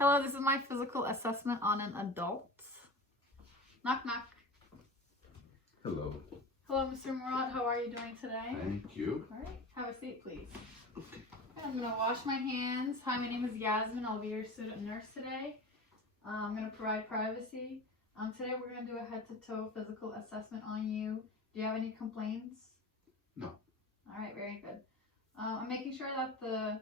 Hello, this is my physical assessment on an adult. Knock, knock. Hello. Hello, Mr. Murad. How are you doing today? Thank you. All right. Have a seat, please. Okay. I'm going to wash my hands. Hi, my name is Yasmin. I'll be your student nurse today. I'm going to provide privacy. Today we're going to do a head-to-toe physical assessment on you. Do you have any complaints? No. All right, very good. I'm making sure that the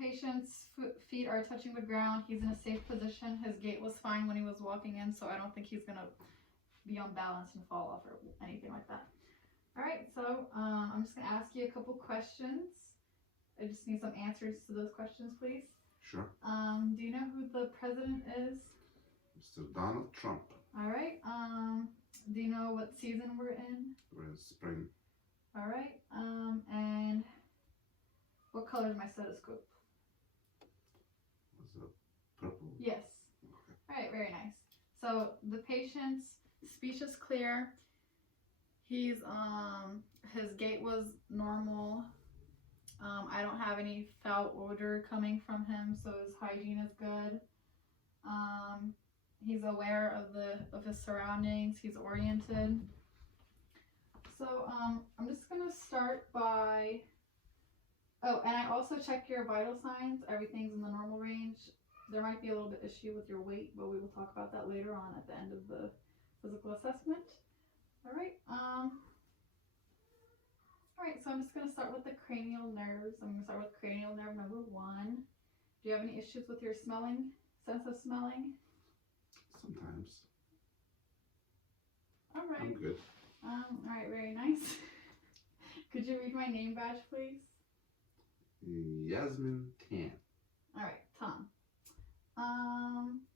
patient's feet are touching the ground. He's in a safe position. His gait was fine when he was walking in, so I don't think he's going to be unbalanced and fall off or anything like that. All right, so I'm just going to ask you a couple questions. I just need some answers to those questions, please. Sure. Do you know who the president is? Mr. Donald Trump. All right. Do you know what season we're in? We're in spring. All right. And what color is my stethoscope? Was it purple? Yes. Okay. All right, very nice. So the patient's speech is clear. He's his gait was normal. I don't have any foul odor coming from him, so his hygiene is good. He's aware of his surroundings. He's oriented. So I'm just gonna start by. Oh, and I also checked your vital signs. Everything's in the normal range. There might be a little bit issue with your weight, but we will talk about that later on at the end of the physical assessment. All right. All right, so I'm just going to start with the cranial nerves. I'm going to start with cranial nerve number 1. Do you have any issues with your smelling, sense of smelling? Sometimes. All right. I'm good. All right, very nice. Could you read my name badge, please? Yasmin Tan. All right, Tom.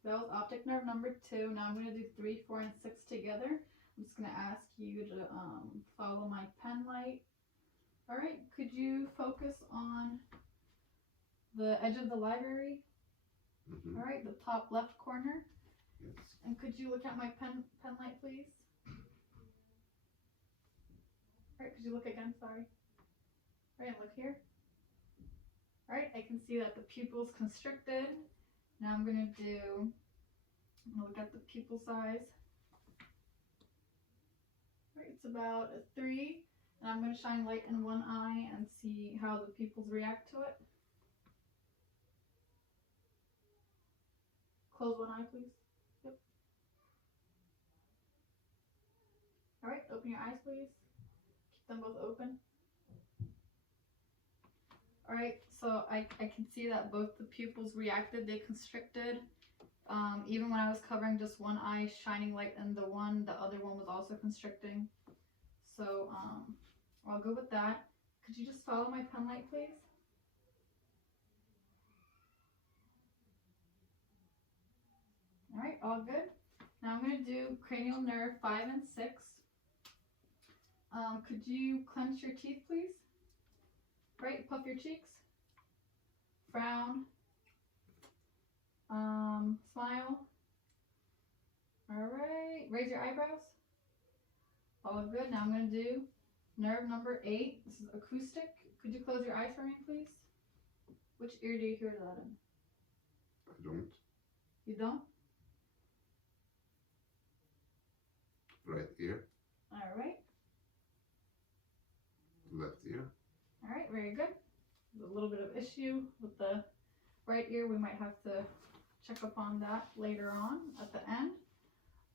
That was optic nerve number 2. Now I'm going to do 3, 4, and 6 together. I'm just going to ask you to follow my pen light. All right, could you focus on the edge of the library? Mm-hmm. All right, the top left corner. Yes. And could you look at my pen light, please? All right, could you look again? Sorry. All right, look here. All right, I can see that the pupil's constricted. Now I'm going to look at the pupil size. All right, it's about a 3. And I'm going to shine light in one eye and see how the pupils react to it. Close one eye, please. Yep. All right, open your eyes, please. Keep them both open. All right, so I can see that both the pupils reacted. They constricted. Even when I was covering just one eye, shining light in the other one was also constricting. So I'll go with that. Could you just follow my pen light, please? All right, all good. Now I'm going to do cranial nerve 5 and 6. Could you clench your teeth, please? Right, puff your cheeks. Frown. Smile. All right, raise your eyebrows. All good. Now I'm going to do nerve number 8. This is acoustic. Could you close your eyes for me, please? Which ear do you hear that in? I don't. You don't? Right ear. All right. Left ear. All right, very good. There's a little bit of issue with the right ear. We might have to check up on that later on at the end.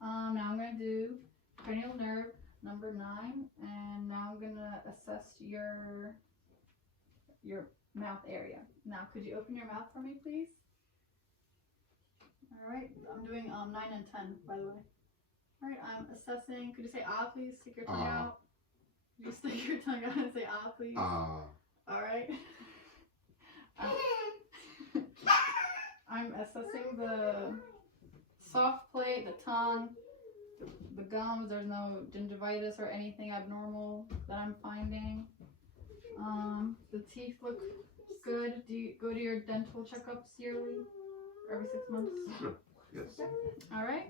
Now I'm going to do cranial nerve number 9, and now I'm going to assess your mouth area. Now, could you open your mouth for me, please? All right, I'm doing 9 and 10, by the way. All right, I'm assessing. Could you say ah, please? Stick your tongue out. Could you stick your tongue out and say ah, please? Ah. All right. I'm assessing the soft plate, the tongue, the gums. There's no gingivitis or anything abnormal that I'm finding. The teeth look good. Do you go to your dental checkups yearly? Every 6 months? Sure. Yes. Okay. All right.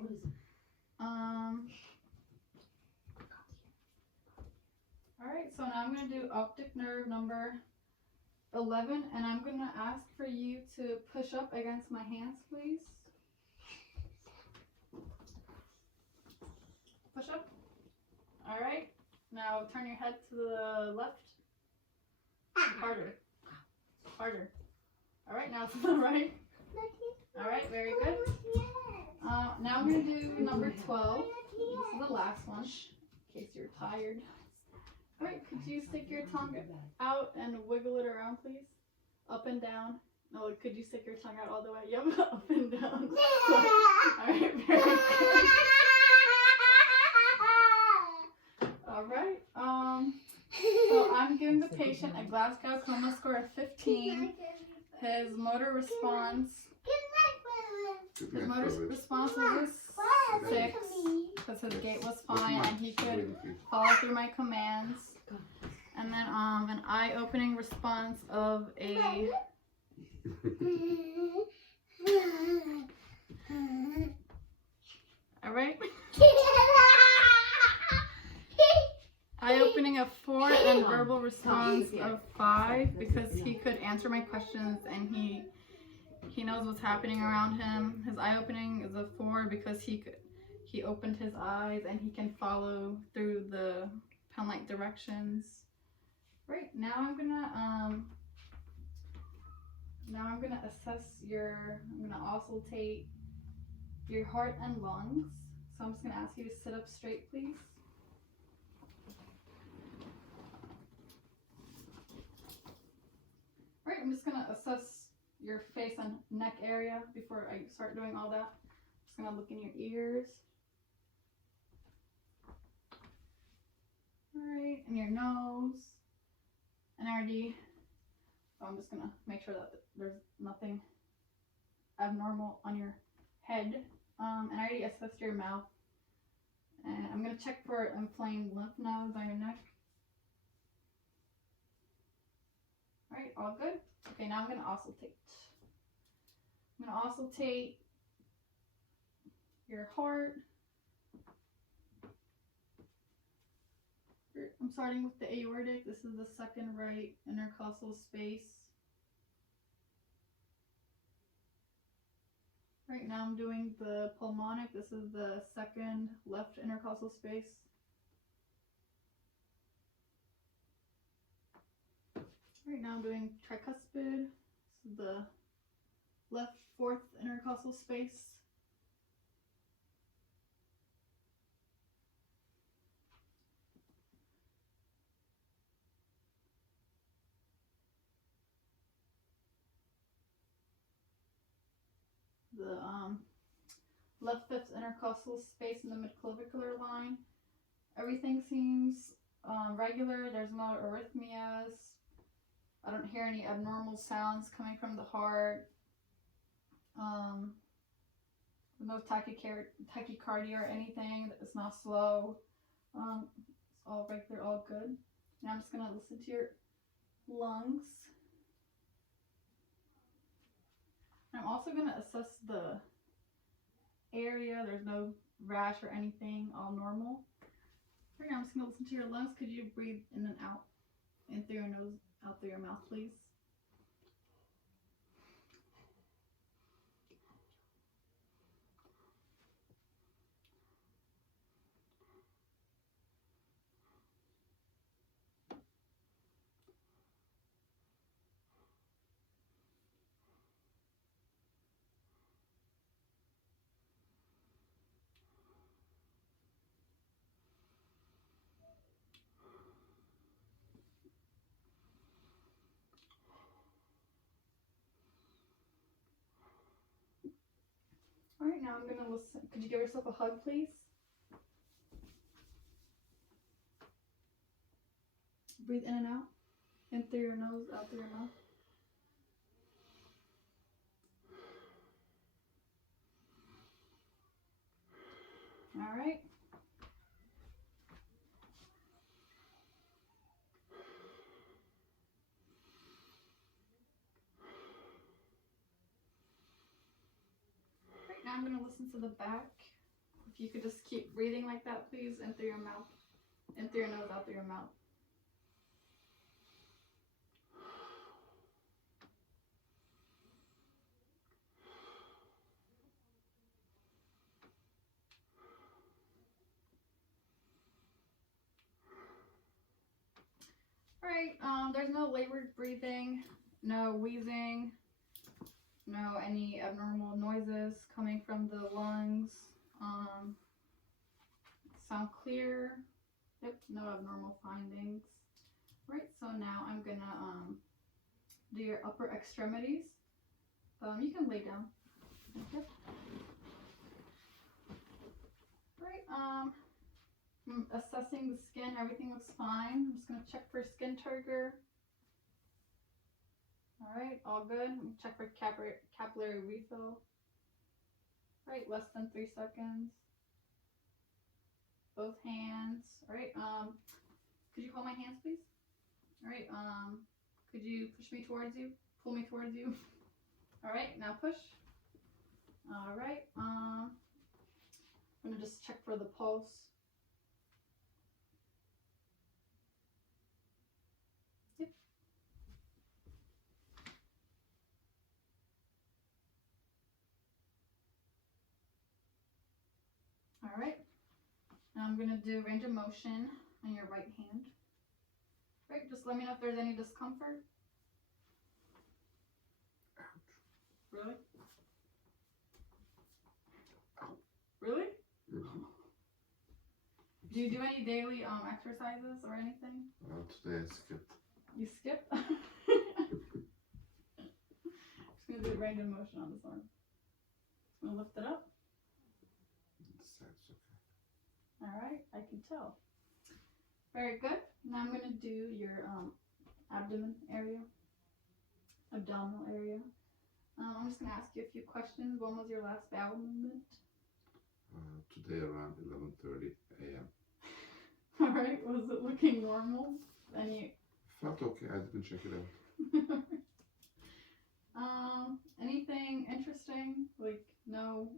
All right, so now I'm going to do optic nerve number 11, and I'm gonna ask for you to push up against my hands, please. Push up. All right. Now turn your head to the left. Harder. Harder. All right. Now to the right. All right. Very good. Now I'm gonna do number 12. This is the last one, in case you're tired. All right. Could you stick your tongue out and wiggle it around, please? Up and down. No, could you stick your tongue out all the way? Yep. Up and down. All right. Very good. All right. So I'm giving the patient a Glasgow Coma score of 15. His motor response. His motor response was a 6 because his gait was fine and he could follow through my commands. And then an eye-opening response of a all right. Eye-opening of 4 and verbal response of 5 because he could answer my questions and he knows what's happening around him. His eye-opening is a 4 because he opened his eyes and he can follow through the pen-like directions. Right, now I'm gonna assess I'm gonna auscultate your heart and lungs. So I'm just gonna ask you to sit up straight, please. Right, I'm just gonna assess your face and neck area before I start doing all that. Just gonna look in your ears. Alright, and your nose. And so I'm just gonna make sure that there's nothing abnormal on your head. And I already assessed your mouth. And I'm gonna check for inflamed lymph nodes on your neck. Alright, all good? Okay, now I'm gonna auscultate. I'm gonna auscultate your heart. I'm starting with the aortic. This is the second right intercostal space. Right now I'm doing the pulmonic. This is the second left intercostal space. Right now I'm doing tricuspid. This is the left fourth intercostal space. The left fifth intercostal space in the midclavicular line. Everything seems regular. There's no arrhythmias. I don't hear any abnormal sounds coming from the heart. No tachycardia or anything. It's not slow. It's all regular, all good. Now I'm just gonna listen to your lungs. I'm also going to assess the area. There's no rash or anything, all normal. Right now I'm just going to listen to your lungs. Could you breathe in and out, in through your nose, out through your mouth, please? All right, now I'm going to listen. Could you give yourself a hug, please? Breathe in and out. In through your nose, out through your mouth. All right. Now I'm going to listen to the back. If you could just keep breathing like that, please, in through your mouth. In through your nose, out through your mouth. Alright, there's no labored breathing, no wheezing, no any abnormal noises coming from the lungs. Sound clear. Yep, no abnormal findings. Right, so now I'm gonna do your upper extremities. You can lay down. Okay. Right, I'm assessing the skin, everything looks fine. I'm just gonna check for skin turgor. Alright, all good. Check for capillary refill. Right, less than 3 seconds. Both hands. Alright, could you hold my hands, please? Alright, could you push me towards you? Pull me towards you. Alright, now push. Alright, I'm gonna just check for the pulse. Yep. Alright, now I'm gonna do range of motion on your right hand. Right, just let me know if there's any discomfort. Really? Really? Do you do any daily exercises or anything? Today I skipped. You skip? Just gonna do range of motion on this arm. Just gonna lift it up. This side's okay. Alright, I can tell. Very good. Now I'm gonna do your abdomen area. Abdominal area. I'm just gonna ask you a few questions. When was your last bowel movement? Today around 11:30 a.m. Alright, was it looking normal? Any Felt okay. I didn't check it out. anything interesting? Like no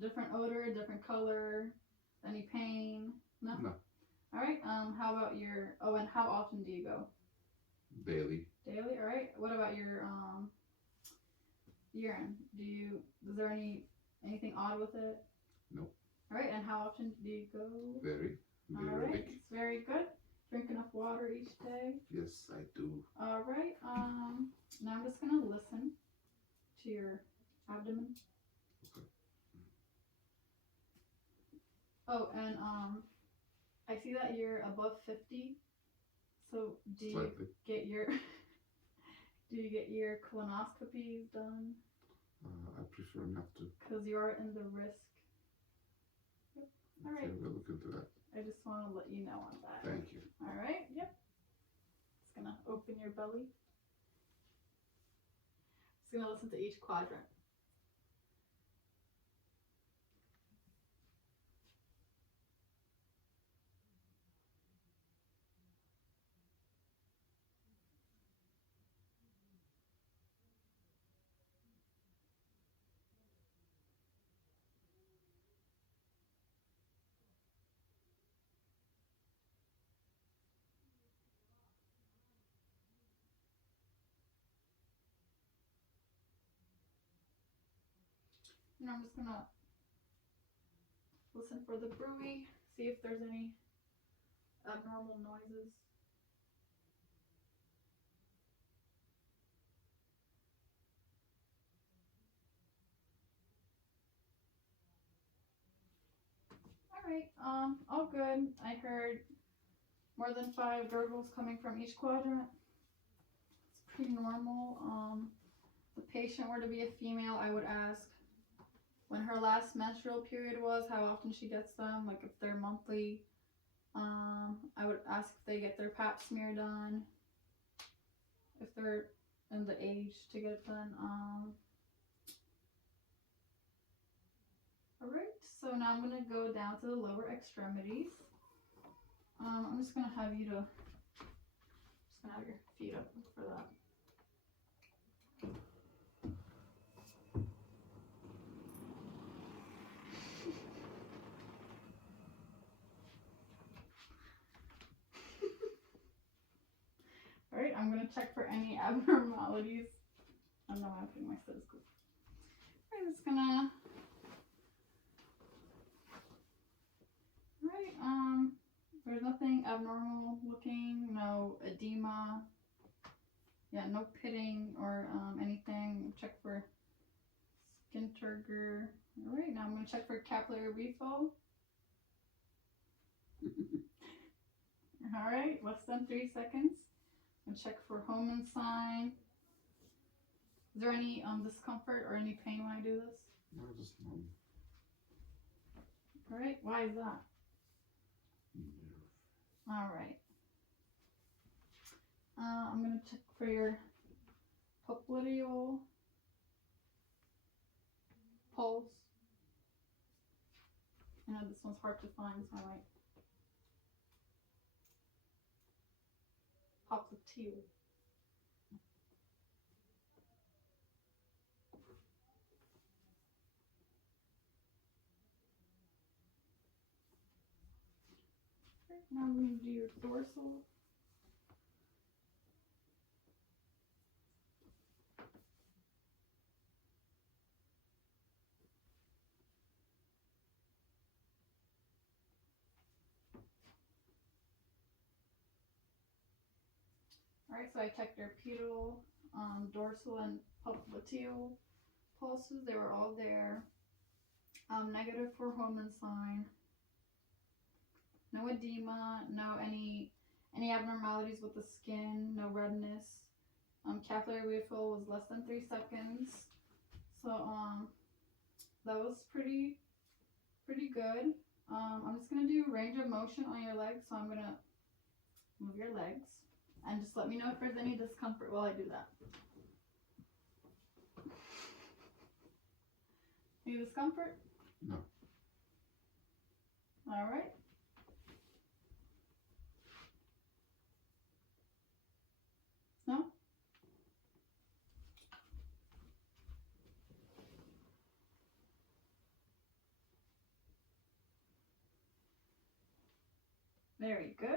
different odor, different color, any pain? No? No. Alright, how about your and how often do you go? Daily. Daily, alright. What about your urine? Is there anything odd with it? No. Alright, and how often do you go? Very Alright, big. it's very good. Drink enough water each day. Yes, I do. Alright, now I'm just gonna listen to your abdomen. Okay. Oh, and I see that you're above 50. So do you Slightly. get your colonoscopies done? I prefer not to. Because you are in the risk. Yep. All Okay, right. we'll look into that. I just want to let you know on that. Thank you. All right. Yep. Just gonna open your belly. Just gonna listen to each quadrant. And I'm just gonna listen for the bruit, see if there's any abnormal noises. Alright, all good. I heard more than 5 gurgles coming from each quadrant. It's pretty normal. If the patient were to be a female, I would ask when her last menstrual period was, how often she gets them, like if they're monthly. I would ask if they get their pap smear done, if they're in the age to get it done. Alright, so now I'm gonna go down to the lower extremities. I'm just gonna have you have your feet up for that. Alright, I'm gonna check for any abnormalities. I don't know why I'm putting my stethoscope. I'm just gonna. Alright, there's nothing abnormal looking, no no edema. Yeah, no pitting or anything. Check for skin turgor. All right, now I'm going to check for capillary refill. All right, less than 3 seconds. I'm going to check for Homan sign. Is there any discomfort or any pain when I do this? No, just All right, why is that? nerve. All right. I'm going to check for your popliteal pulse. I know this one's hard to find, so I might. Popliteal. Okay, now I'm going to do your dorsal. Alright, so I checked your pedal, dorsal, and popliteal pulses. They were all there. Negative for Homan sign. No edema, no any abnormalities with the skin, no redness. Capillary refill was less than 3 seconds. So that was pretty good. I'm just gonna do range of motion on your legs. So I'm gonna move your legs. And just let me know if there's any discomfort while I do that. Any discomfort? No. All right. No? Very good.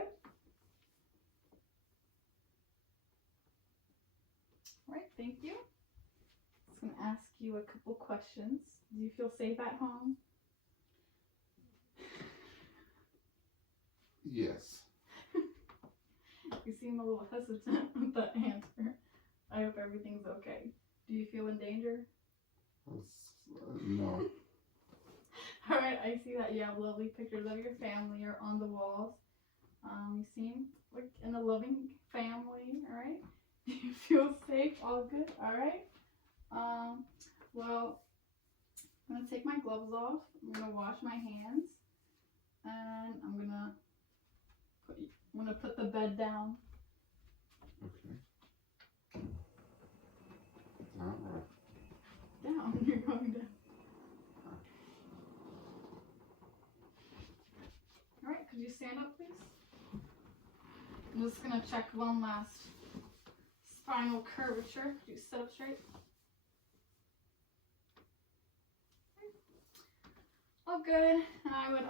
All right, thank you. I'm just going to ask you a couple questions. Do you feel safe at home? Yes. You seem a little hesitant with that answer. I hope everything's okay. Do you feel in danger? No. All right, I see that you have lovely pictures of your family are on the walls. You seem like in a loving family, all right? Do you feel safe? All good? All right. Well, I'm going to take my gloves off. I'm going to wash my hands. And I'm going to put the bed down. Okay. All right. Down. You're going down. All right, could you stand up, please? I'm just going to check one last spinal curvature. Could you sit up straight? All good. And I would,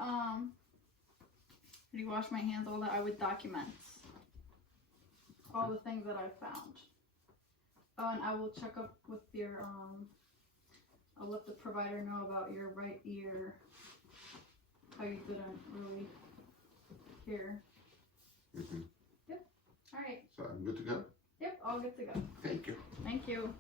wash my hands, all that, I would document all the things that I found. Oh, and I will check up with your, I'll let the provider know about your right ear, how you didn't really hear. Mm-hmm. Yep. All right. So I'm good to go? Yep, all good to go. Thank you. Thank you.